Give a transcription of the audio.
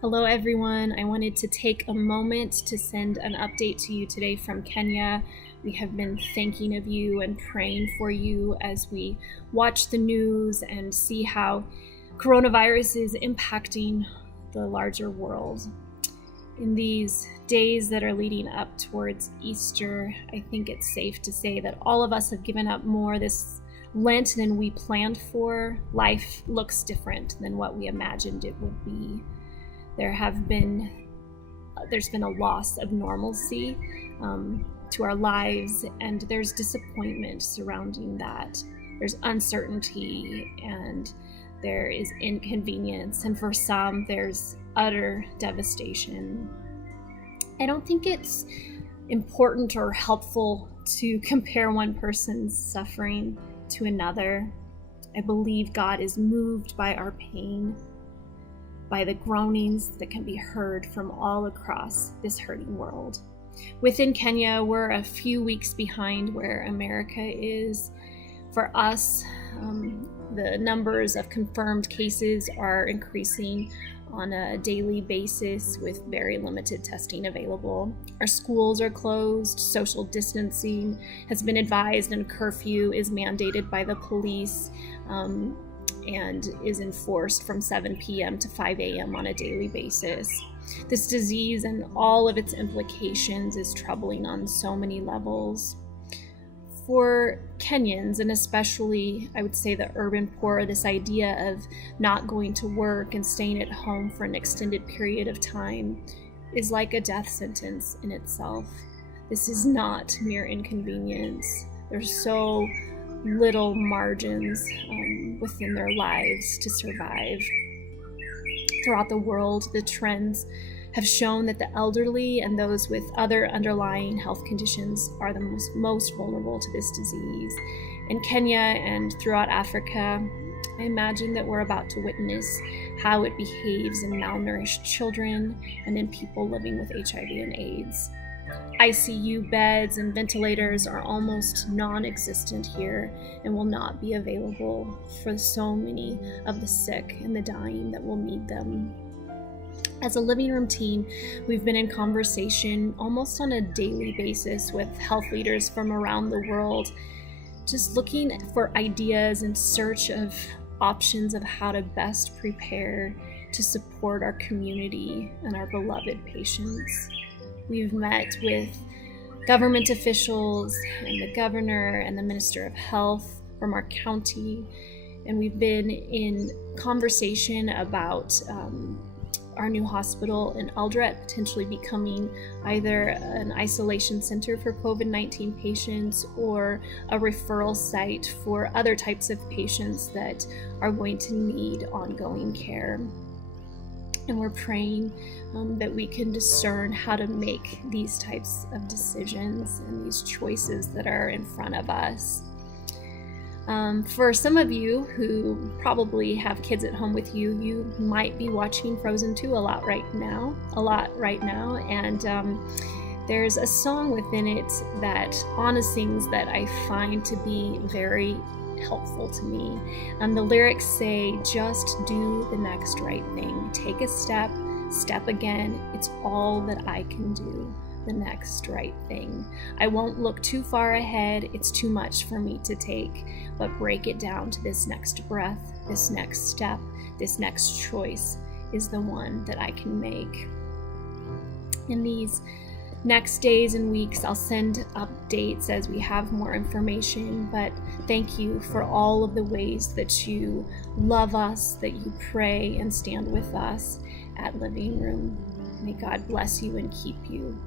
Hello everyone, I wanted to take a moment to send an update to you today from Kenya. We have been thinking of you and praying for you as we watch the news and see how coronavirus is impacting the larger world. In these days that are leading up towards Easter, I think it's safe to say that all of us have given up more this Lent than we planned for. Life looks different than what we imagined it would be. There's been a loss of normalcy to our lives, and there's disappointment surrounding that. There's uncertainty and there is inconvenience, and for some there's utter devastation. I don't think it's important or helpful to compare one person's suffering to another. I believe God is moved by our pain, by the groanings that can be heard from all across this hurting world. Within Kenya, we're a few weeks behind where America is. For us, the numbers of confirmed cases are increasing on a daily basis with very limited testing available. Our schools are closed, social distancing has been advised, and curfew is mandated by the police and is enforced from 7 p.m. to 5 a.m. on a daily basis. This disease and all of its implications is troubling on so many levels. For Kenyans, and especially I would say the urban poor, this idea of not going to work and staying at home for an extended period of time is like a death sentence in itself. This is not mere inconvenience. There's so little margins within their lives to survive. Throughout the world, the trends have shown that the elderly and those with other underlying health conditions are the most vulnerable to this disease. In Kenya and throughout Africa, I imagine that we're about to witness how it behaves in malnourished children and in people living with HIV and AIDS. ICU beds and ventilators are almost non-existent here and will not be available for so many of the sick and the dying that will need them. As a living room team, we've been in conversation almost on a daily basis with health leaders from around the world, just looking for ideas in search of options of how to best prepare to support our community and our beloved patients. We've met with government officials and the governor and the minister of health from our county, and we've been in conversation about our new hospital in Eldoret potentially becoming either an isolation center for COVID-19 patients or a referral site for other types of patients that are going to need ongoing care. And we're praying that we can discern how to make these types of decisions and these choices that are in front of us. For some of you who probably have kids at home with you, you might be watching Frozen 2 a lot right now, and there's a song within it that Anna sings that I find to be very helpful to me. The lyrics say, just do the next right thing. Take a step, step again. It's all that I can do. The next right thing. I won't look too far ahead. It's too much for me to take, but break it down to this next breath, this next step, this next choice is the one that I can make. In these next days and weeks, I'll send updates as we have more information, but thank you for all of the ways that you love us, that you pray and stand with us at Living Room. May God bless you and keep you.